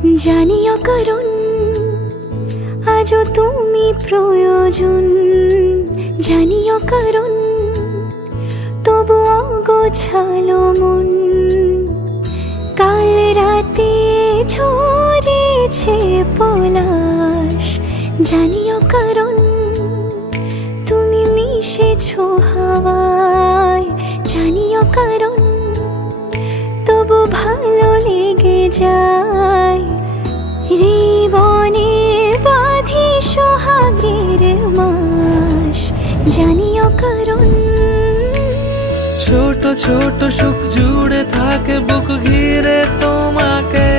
জানিও কারণ আজও তুমি প্রয়োজন, জানিও কারণ তবু অগোছালো মন। কাল রাতে ঝরেছে পলাশ, জানিও কারণ তুমি মিশেছো হাওয়ায়, জানিও কারণ তবু ভালো লেগে যায়। জীবনে বাঁধি সোহাগের মাস, জানিও কারণ ছোট ছোট সুখ জুড়ে থাকে বুক ঘিরে তোমাকে।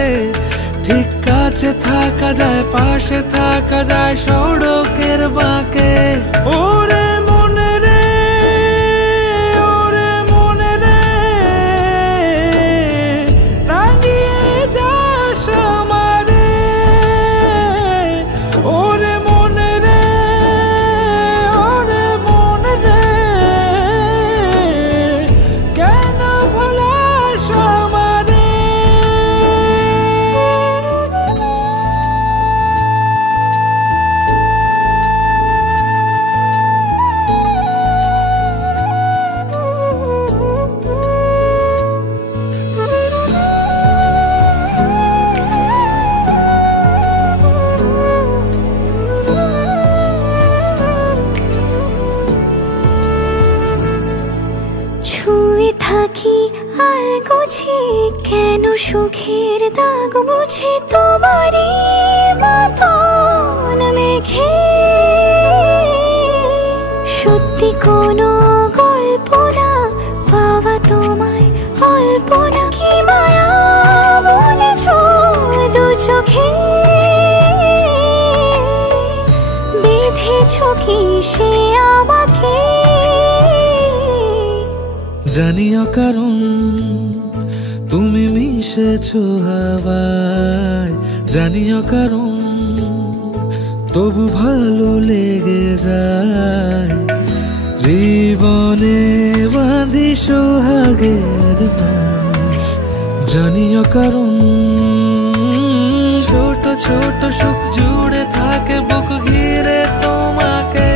ঠিক কাছে থাকা যায়, পাশে থাকা যায় সড়কের বাঁকে। ওরে মনে রে, ওরে মনে রে, রাঙিয়ে যাস আমারে। ওরে মনে রে, ওরে মনে রে, কেন ভোলাস আমারে। ছুঁয়ে থাকি আর গুছি কেন সুখের দাগ বুঝে তোমারই মতন মেঘে। সত্যি কোনো গল্প না পাওয়া তোমায় অল্প না, কি মায়া বলেছ দু চোখে। বেঁধেছ কি সে আমাকে, জানিও কারণ তুমি মিশেছো হাওয়ায়, জানিও কারণ তবু ভালো লেগে যায়। জীবনে বাঁধি সোহাগের মাস, জানিও কারণ ছোট ছোট সুখ জুড়ে থাকে বুক ঘিরে তোমাকে।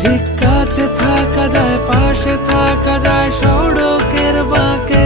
ঠিক কাছে থাকা যায়, পাশে থাকা যায় সড়কের বাঁকে।